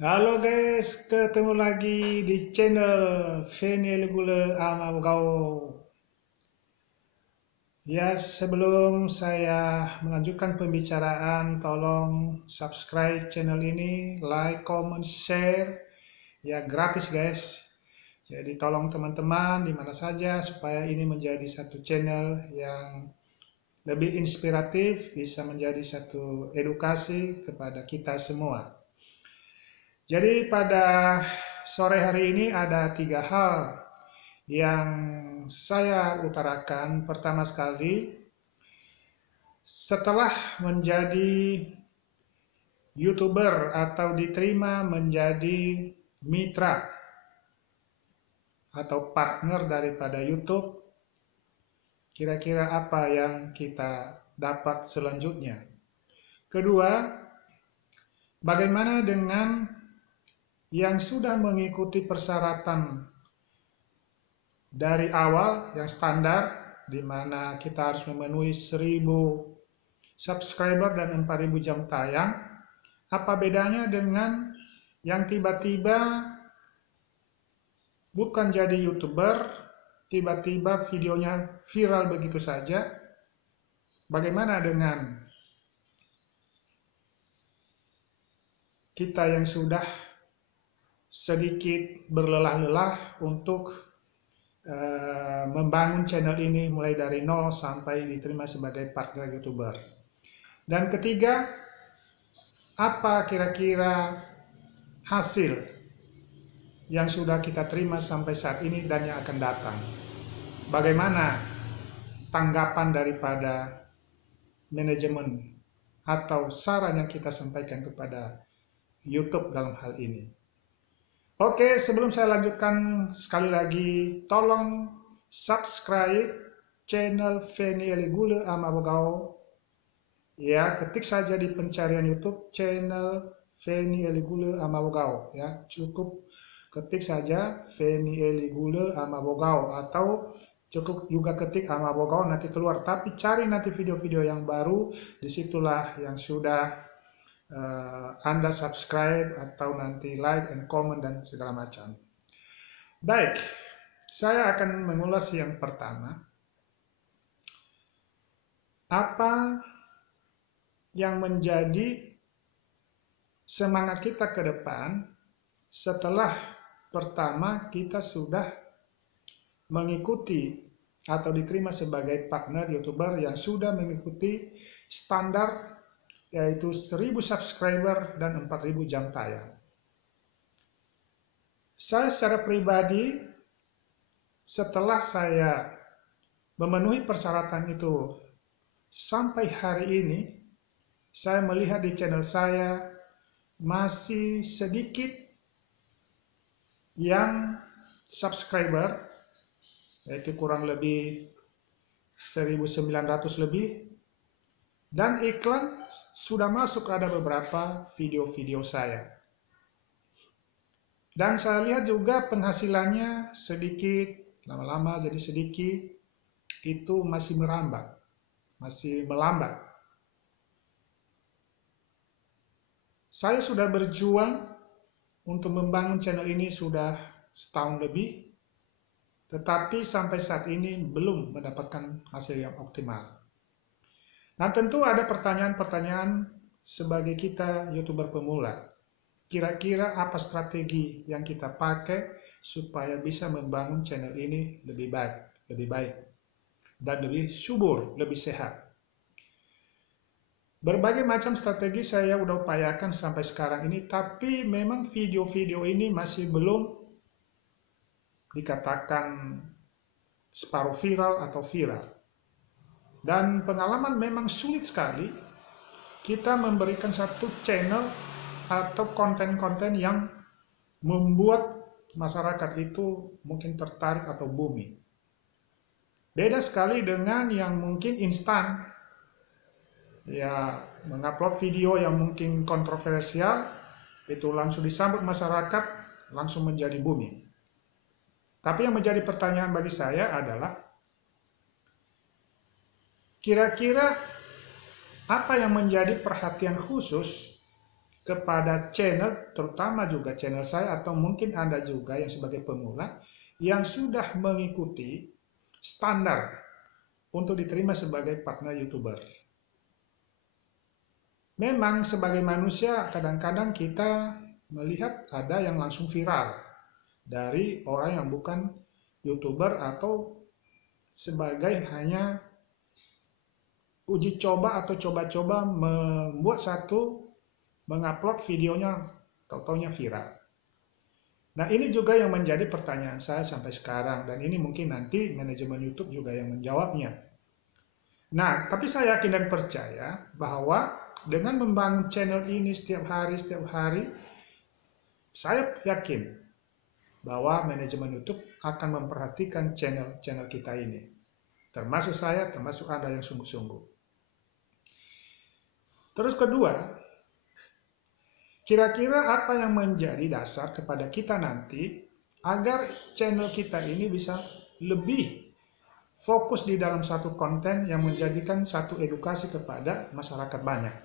Halo guys, ketemu lagi di channel Feni Gule Amabgau. Ya, sebelum saya melanjutkan pembicaraan, tolong subscribe channel ini, like, comment, share. Ya, gratis guys. Jadi tolong teman-teman di mana saja supaya ini menjadi satu channel yang lebih inspiratif, bisa menjadi satu edukasi kepada kita semua. Jadi pada sore hari ini ada 3 hal yang saya utarakan. Pertama sekali, setelah menjadi YouTuber atau diterima menjadi mitra atau partner daripada YouTube, kira-kira apa yang kita dapat selanjutnya? Kedua, bagaimana dengan yang sudah mengikuti persyaratan dari awal yang standar, di mana kita harus memenuhi 1000 subscriber dan 4000 jam tayang? Apa bedanya dengan yang tiba-tiba bukan jadi YouTuber, tiba-tiba videonya viral begitu saja? Bagaimana dengan kita yang sudah sedikit berlelah-lelah untuk membangun channel ini mulai dari nol sampai diterima sebagai partner YouTuber? Dan ketiga, apa kira-kira hasil yang sudah kita terima sampai saat ini dan yang akan datang? Bagaimana tanggapan daripada manajemen atau saran yang kita sampaikan kepada YouTube dalam hal ini? Oke, sebelum saya lanjutkan, sekali lagi tolong subscribe channel Feni Gule Amabgau. Ya, ketik saja di pencarian YouTube channel Feni Gule Amabgau. Ya, cukup ketik saja Feni Gule Amabgau atau cukup juga ketik Amabgau nanti keluar. Tapi cari nanti video-video yang baru, disitulah yang sudah Anda subscribe atau nanti like and comment dan segala macam. Baik, saya akan mengulas yang pertama. Apa yang menjadi semangat kita ke depan setelah pertama kita sudah mengikuti atau diterima sebagai partner YouTuber yang sudah mengikuti standar, yaitu 1000 subscriber dan 4000 jam tayang. Saya secara pribadi, setelah saya memenuhi persyaratan itu sampai hari ini, saya melihat di channel saya masih sedikit yang subscriber, yaitu kurang lebih 1900 lebih, dan iklan sudah masuk ada beberapa video-video saya. Dan saya lihat juga penghasilannya sedikit, lama-lama jadi sedikit, itu masih merambat, masih melambat. Saya sudah berjuang untuk membangun channel ini sudah setahun lebih, tetapi sampai saat ini belum mendapatkan hasil yang optimal. Nah, tentu ada pertanyaan-pertanyaan sebagai kita YouTuber pemula. Kira-kira apa strategi yang kita pakai supaya bisa membangun channel ini lebih baik, dan lebih subur, lebih sehat? Berbagai macam strategi saya udah upayakan sampai sekarang ini, tapi memang video-video ini masih belum dikatakan separuh viral atau viral. Dan pengalaman memang sulit sekali kita memberikan satu channel atau konten-konten yang membuat masyarakat itu mungkin tertarik atau booming. Beda sekali dengan yang mungkin instan, ya mengupload video yang mungkin kontroversial, itu langsung disambut masyarakat, langsung menjadi booming. Tapi yang menjadi pertanyaan bagi saya adalah, kira-kira apa yang menjadi perhatian khusus kepada channel, terutama juga channel saya atau mungkin Anda juga yang sebagai pemula yang sudah mengikuti standar untuk diterima sebagai partner YouTuber. Memang sebagai manusia kadang-kadang kita melihat ada yang langsung viral dari orang yang bukan YouTuber atau sebagai hanya uji coba atau coba-coba membuat mengupload videonya, taunya viral. Nah, ini juga yang menjadi pertanyaan saya sampai sekarang, dan ini mungkin nanti manajemen YouTube juga yang menjawabnya. Nah, tapi saya yakin dan percaya bahwa dengan membangun channel ini setiap hari, saya yakin bahwa manajemen YouTube akan memperhatikan channel kita ini. Termasuk saya, termasuk Anda yang sungguh-sungguh. Terus kedua, kira-kira apa yang menjadi dasar kepada kita nanti agar channel kita ini bisa lebih fokus di dalam satu konten yang menjadikan satu edukasi kepada masyarakat banyak.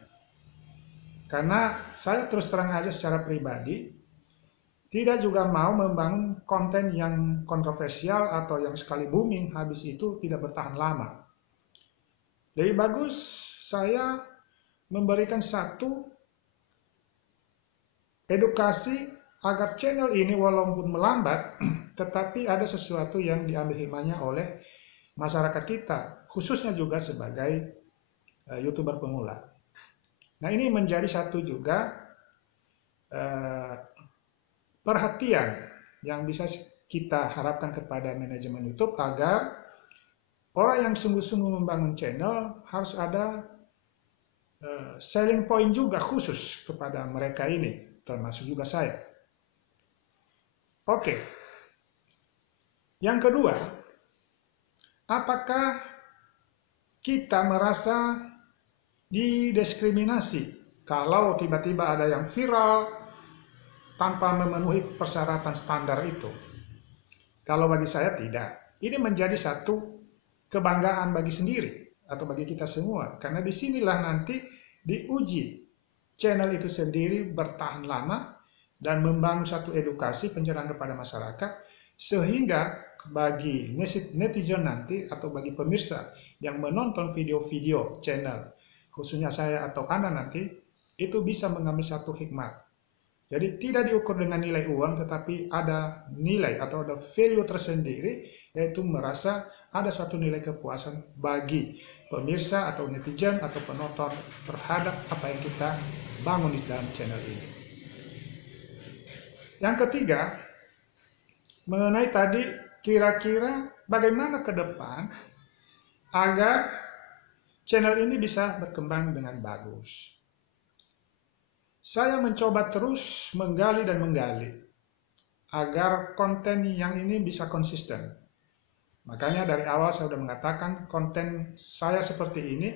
Karena saya terus terang aja secara pribadi, tidak juga mau membangun konten yang kontroversial atau yang sekali booming, habis itu tidak bertahan lama. Lebih bagus saya memberikan satu edukasi agar channel ini walaupun melambat, tetapi ada sesuatu yang diambil hikmahnya oleh masyarakat kita, khususnya juga sebagai YouTuber pemula. Nah, ini menjadi satu juga perhatian yang bisa kita harapkan kepada manajemen YouTube agar orang yang sungguh-sungguh membangun channel harus ada selling point juga khusus kepada mereka ini, termasuk juga saya. Oke. Yang kedua, apakah kita merasa didiskriminasi kalau tiba-tiba ada yang viral tanpa memenuhi persyaratan standar itu? Kalau bagi saya tidak. Ini menjadi satu kebanggaan bagi sendiri atau bagi kita semua, karena disinilah nanti diuji channel itu sendiri bertahan lama dan membangun satu edukasi pencerahan kepada masyarakat, sehingga bagi netizen nanti atau bagi pemirsa yang menonton video-video channel, khususnya saya atau Anda nanti, itu bisa mengambil satu hikmat. Jadi tidak diukur dengan nilai uang, tetapi ada nilai atau ada value tersendiri, yaitu merasa ada suatu nilai kepuasan bagi pemirsa atau netizen atau penonton terhadap apa yang kita bangun di dalam channel ini. Yang ketiga, mengenai tadi kira-kira bagaimana ke depan agar channel ini bisa berkembang dengan bagus. Saya mencoba terus menggali dan menggali agar konten yang ini bisa konsisten. Makanya dari awal saya sudah mengatakan konten saya seperti ini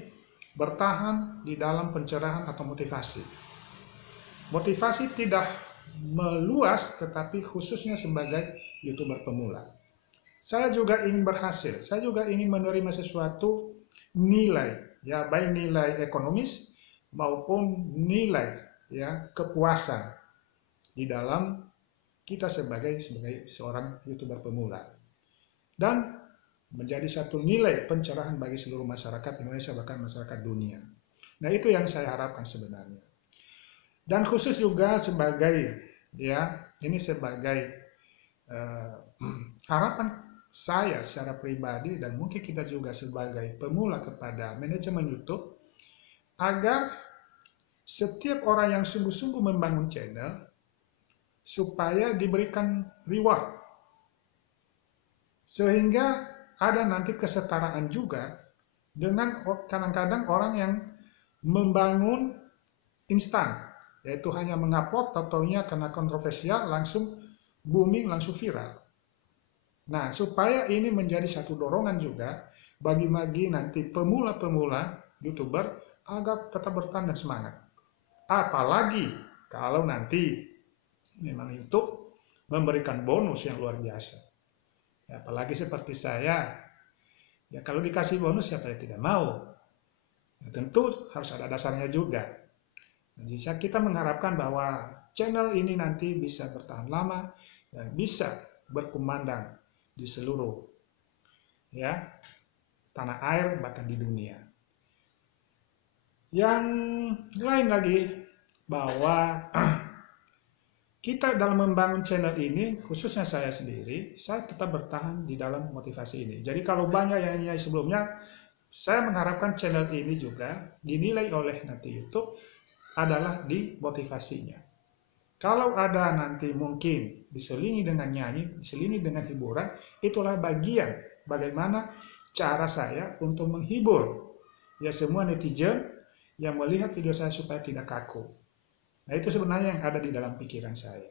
bertahan di dalam pencerahan atau motivasi. Motivasi tidak meluas, tetapi khususnya sebagai YouTuber pemula. Saya juga ingin berhasil, saya juga ingin menerima sesuatu nilai, ya baik nilai ekonomis maupun nilai ya kepuasan di dalam kita sebagai seorang YouTuber pemula, dan menjadi satu nilai pencerahan bagi seluruh masyarakat Indonesia bahkan masyarakat dunia. Nah, itu yang saya harapkan sebenarnya. Dan khusus juga sebagai ini sebagai harapan saya secara pribadi dan mungkin kita juga sebagai pemula kepada manajemen YouTube, agar setiap orang yang sungguh-sungguh membangun channel supaya diberikan reward, sehingga ada nanti kesetaraan juga dengan kadang-kadang orang yang membangun instan, yaitu hanya mengupload ataunya karena kontroversial langsung booming, langsung viral. Nah, supaya ini menjadi satu dorongan juga bagi nanti pemula-pemula YouTuber agar tetap bertahan dan semangat. Apalagi kalau nanti memang YouTube memberikan bonus yang luar biasa. Ya, apalagi seperti saya, ya kalau dikasih bonus siapa yang tidak mau? Ya, tentu harus ada dasarnya juga. Jadi kita mengharapkan bahwa channel ini nanti bisa bertahan lama dan bisa berkumandang di seluruh ya tanah air bahkan di dunia. Yang lain lagi bahwa kita dalam membangun channel ini, khususnya saya sendiri, saya tetap bertahan di dalam motivasi ini. Jadi kalau banyak yang nilai sebelumnya, saya mengharapkan channel ini juga dinilai oleh nanti YouTube adalah di motivasinya. Kalau ada nanti mungkin diselingi dengan nyanyi, diselingi dengan hiburan, itulah bagian bagaimana cara saya untuk menghibur ya semua netizen yang melihat video saya supaya tidak kaku. Nah itu sebenarnya yang ada di dalam pikiran saya.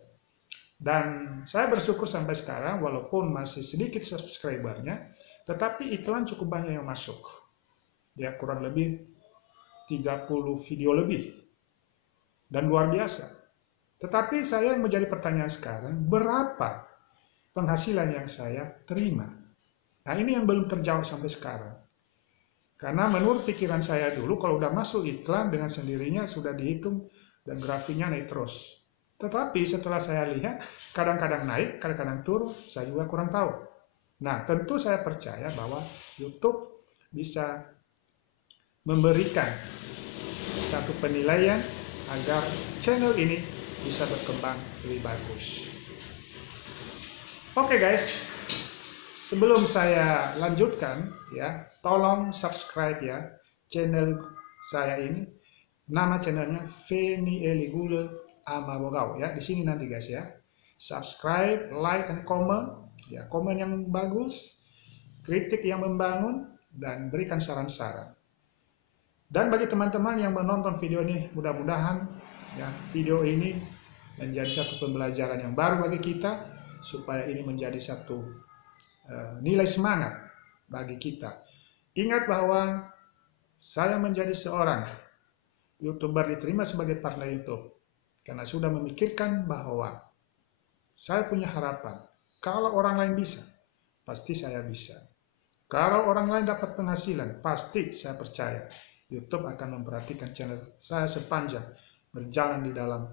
Dan saya bersyukur sampai sekarang walaupun masih sedikit subscribernya, tetapi iklan cukup banyak yang masuk. Ya kurang lebih 30 video lebih. Dan luar biasa. Tetapi saya yang menjadi pertanyaan sekarang, berapa penghasilan yang saya terima? Nah ini yang belum terjawab sampai sekarang. Karena menurut pikiran saya dulu, kalau udah masuk iklan dengan sendirinya sudah dihitung dan grafiknya naik terus. Tetapi setelah saya lihat, kadang-kadang naik, kadang-kadang turun, saya juga kurang tahu. Nah tentu saya percaya bahwa YouTube bisa memberikan satu penilaian agar channel ini bisa berkembang lebih bagus. Oke guys, sebelum saya lanjutkan ya, tolong subscribe ya channel saya ini. Nama channelnya Feni Eligule Amabogao ya. Di sini nanti guys ya. Subscribe, like, and comment. Ya, komen yang bagus, kritik yang membangun, dan berikan saran-saran. Dan bagi teman-teman yang menonton video ini, mudah-mudahan ya video ini menjadi satu pembelajaran yang baru bagi kita supaya ini menjadi satu nilai semangat bagi kita. Ingat bahwa saya menjadi seorang YouTuber diterima sebagai partner YouTube karena sudah memikirkan bahwa saya punya harapan kalau orang lain bisa, pasti saya bisa. Kalau orang lain dapat penghasilan, pasti saya percaya YouTube akan memperhatikan channel saya sepanjang berjalan di dalam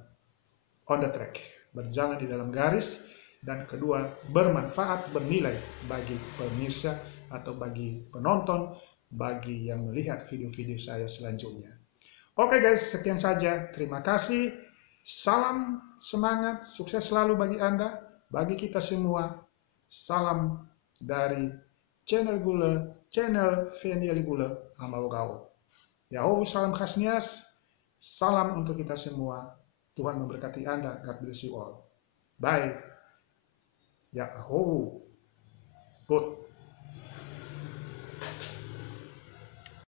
on the track, berjalan di dalam garis, dan kedua bermanfaat, bernilai bagi pemirsa atau bagi penonton, bagi yang melihat video-video saya selanjutnya. Oke guys, sekian saja. Terima kasih. Salam semangat, sukses selalu bagi Anda, bagi kita semua. Salam dari channel Gula, channel Feni Eligule Amabogao. Yahoo, salam khasnias. Salam untuk kita semua. Tuhan memberkati Anda. God bless you all. Bye. Yahoo. Good.